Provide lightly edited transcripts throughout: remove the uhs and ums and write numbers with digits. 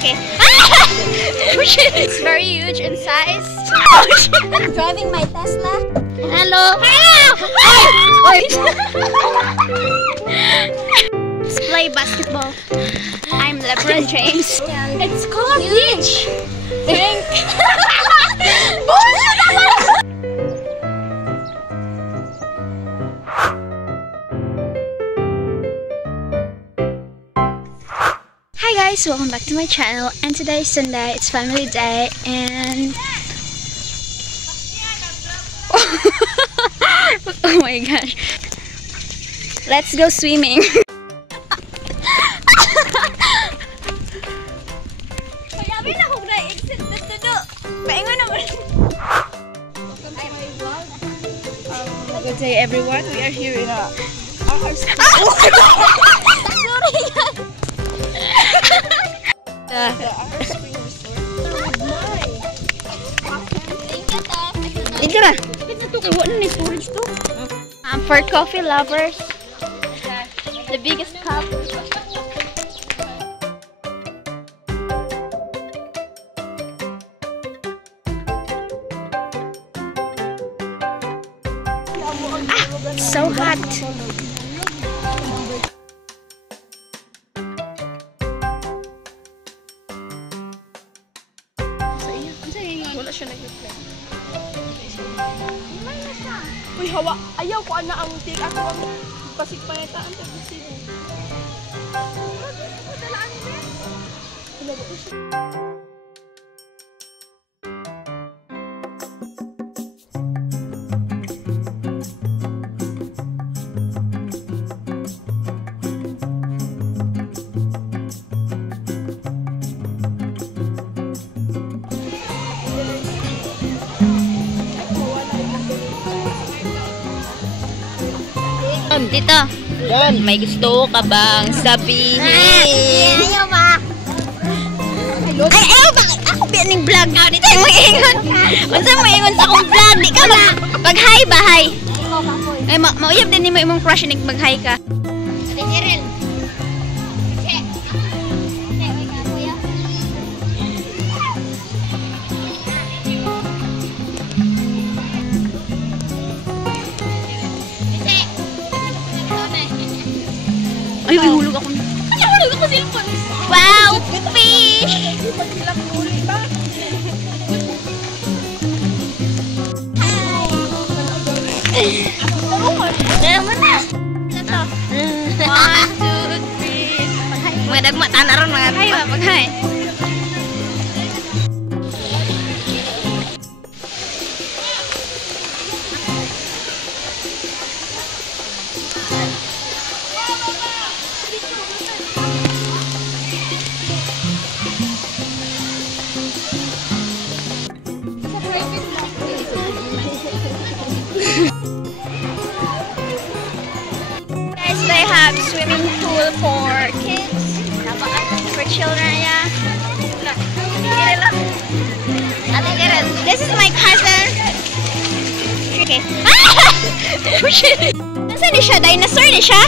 Okay. Oh shit! It's very huge in size. Oh shit! Driving my Tesla. Hello. Let's play basketball. I'm LeBron James. It's called beach. Pink. Hi guys, welcome back to my channel, and today is Sunday, it's family day, and oh my gosh, let's go swimming. Good day everyone, we are here in our for coffee lovers, the biggest cup. It's so hot. Wala siya nag-reply. Uy, hawa. Ayaw ko na ang tik. Ako ang pasik-pangita. Ang tabi-sino. Dalaan mo yan. Wala ba ko siya? Dito, may gusto ka bang sabihin? Ayaw ba? Ay, ayaw ba? Ako biyaning vlog ka. Dito yung mag-ingon. Unsa mo ingon sa akong vlog? Di ka ba? Mag-hi ba? Hi. Ay, mauyab din mo imong crush nig mag-hi ka. Ay, hulog ako. Ay, hulog ako cellphone. Wow, fish! Hi! Naman na. Ito. 1, 2, 3. Mga dagma tanah ron mga hi ba? Mag-hi. Guys, they have swimming pool for kids, for children, yeah. This is my cousin. Okay. Oh shit! Nasaan ni siya? Dinosaur ni siya?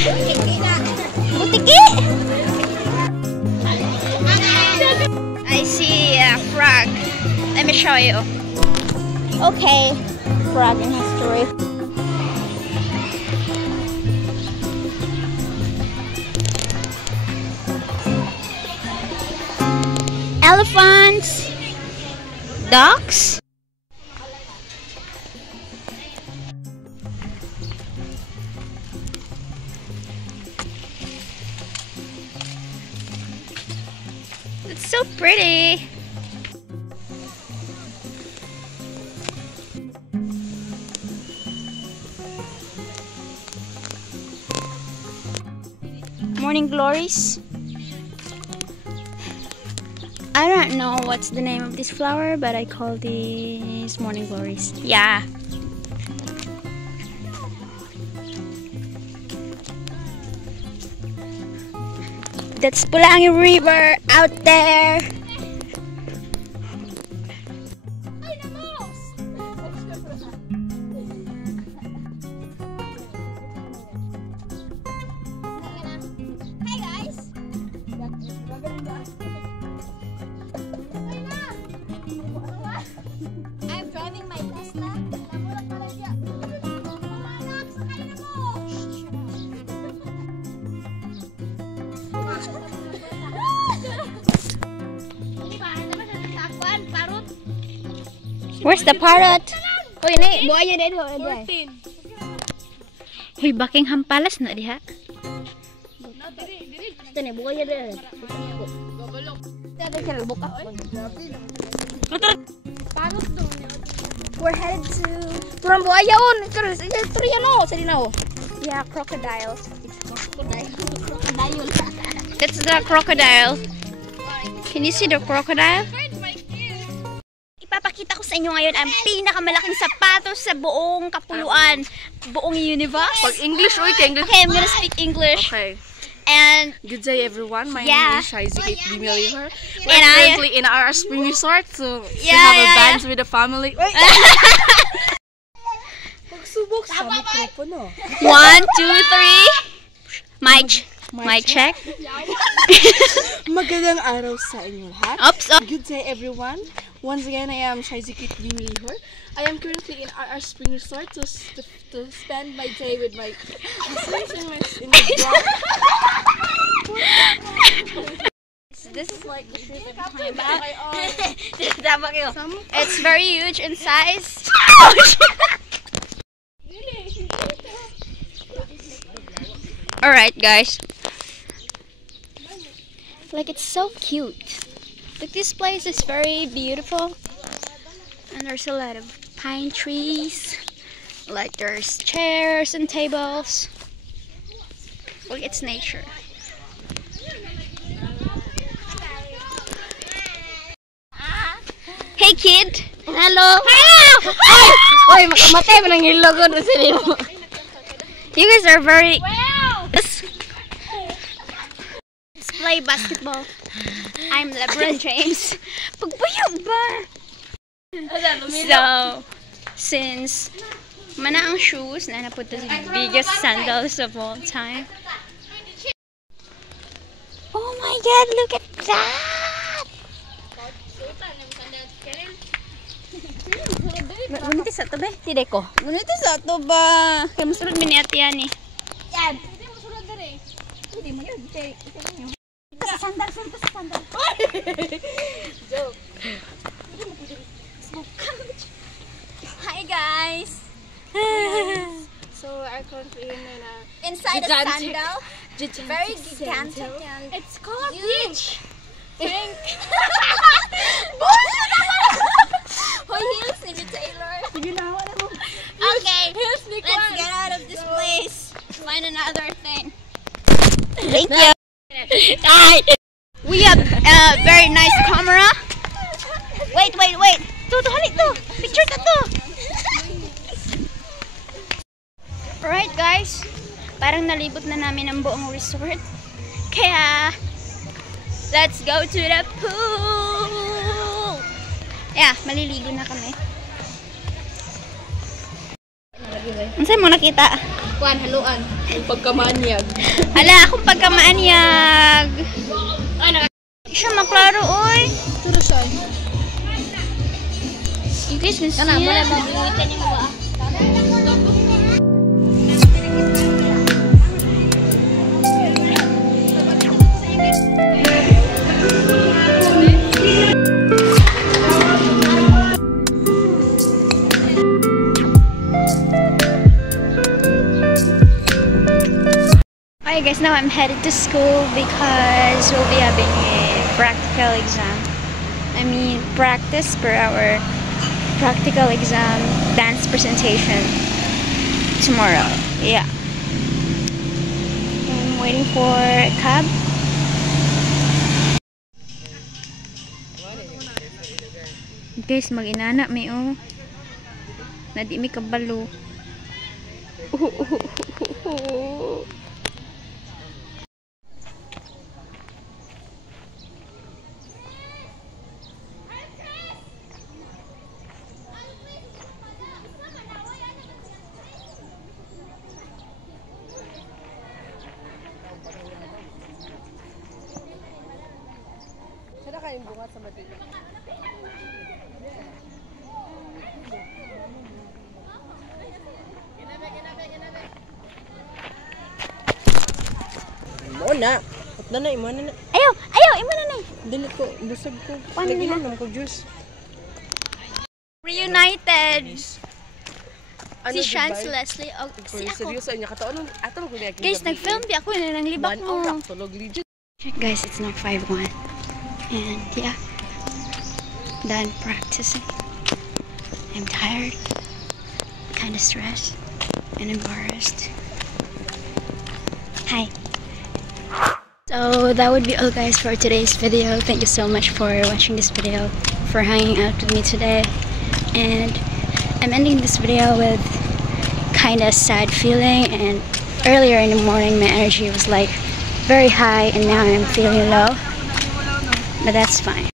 Butiki! I see a frog. Let me show you. Okay, frog in history. Elephants, ducks, it's so pretty. Morning glories. I don't know what's the name of this flower, but I call these morning glories. Yeah. That's Pulangi River out there. Where's the parrot? Uy, ni, buhaya din. 14. Uy, Buckingham Palace na diha. Ito ni, buhaya din. We're headed to... Turang buhaya on. Ito yan o. Sa dinaw. Yeah, crocodile. It's crocodile. Crocodile. That's the crocodile. Can you see the crocodile? Ipapakita ko sa inyo ngayon ang pinakamalaking sapatos sa buong kapuluan, buong universe. Pag English, uy, ka English. Okay, I'm gonna speak English. Okay. And Good day, everyone. My Yeah. name is Shaizikit Bimeliher. We're And I- currently in our spring resort to Yeah, have a yeah, band with the family. Magsubok sa mikropono. 1, 2, 3. Mic check. Magandang araw sa inyo lahat. Oops. Good day, everyone. Once again, I am Shaizikit Bimeliher. I am currently in our spring resort to spend my day with my cousins in the dorm. This is like the shoes I'm talking about. It's very huge in size. Alright, guys. Like, it's so cute. Like, this place is very beautiful. And there's a lot of pine trees. Like, there's chairs and tables. Look, it's nature. Hey, kid! Hello! Oy, makamatay mo ng ilog ko sa mo. You guys are very... Let's play basketball. I'm LeBron James. Pagbayo ba? So, since mana ang shoes na napunta sa biggest sandals of all time. Oh my God, look at that! Guniti sa to ba? Tidak ko. Guniti sa to ba? Kaya masulod miniati yan eh. Yan! Hindi mo yun. Ito sa sandal. Ito sa sandal. Joke. Hi guys! So, our country Inside a Gigantic. sandal. Very gigantic. And It's called huge. pink. Bullshit naman! Hoy, heels ni Taylor. Ginawa na mo. Okay, Heels ni let's Kwan. get out of this place. Find another thing. Thank you. We have a very nice camera. Wait. To halit to. Picture ka to. Alright guys, parang nalibot na namin ang buong resort. Kaya, let's go to the pool. Yeah, maliligo na kami. Ano sa'yo mo nakita? Kuan, haluan. Pagkamanyag. Ala, akong pagkamaanyag. Hindi siya maklaro, oy. Turo siya. You guys can see it. mabuhitan yung ba? Okay guys, now I'm headed to school because we'll be having a practical exam. I mean, practice for our practical exam dance presentation tomorrow. Yeah. I'm waiting for a cab. Guys, mag-inana may oh. Nadi mi kabalo. Sana kayong bunga sa Madrid. Mo na. At na imo na. Ayaw, imo na. Dili ko busog ko. Paano Lagi niya? lang ko juice. Reunited. Ano, Si Chance Dubai? Leslie. Oh, si ako. Seryoso niya ka to. Ato mo ginagawa. Guys, nag-film di ako. Nanglibak 1 mo. hour tulog legit. Guys, it's now 5:01. And yeah. Done practicing. I'm tired. Kind of stressed. And embarrassed. Hi. So that would be all, guys, for today's video. Thank you so much for watching this video, for hanging out with me today. And I'm ending this video with kind of sad feeling, and earlier in the morning my energy was like very high, and now I'm feeling low, but that's fine.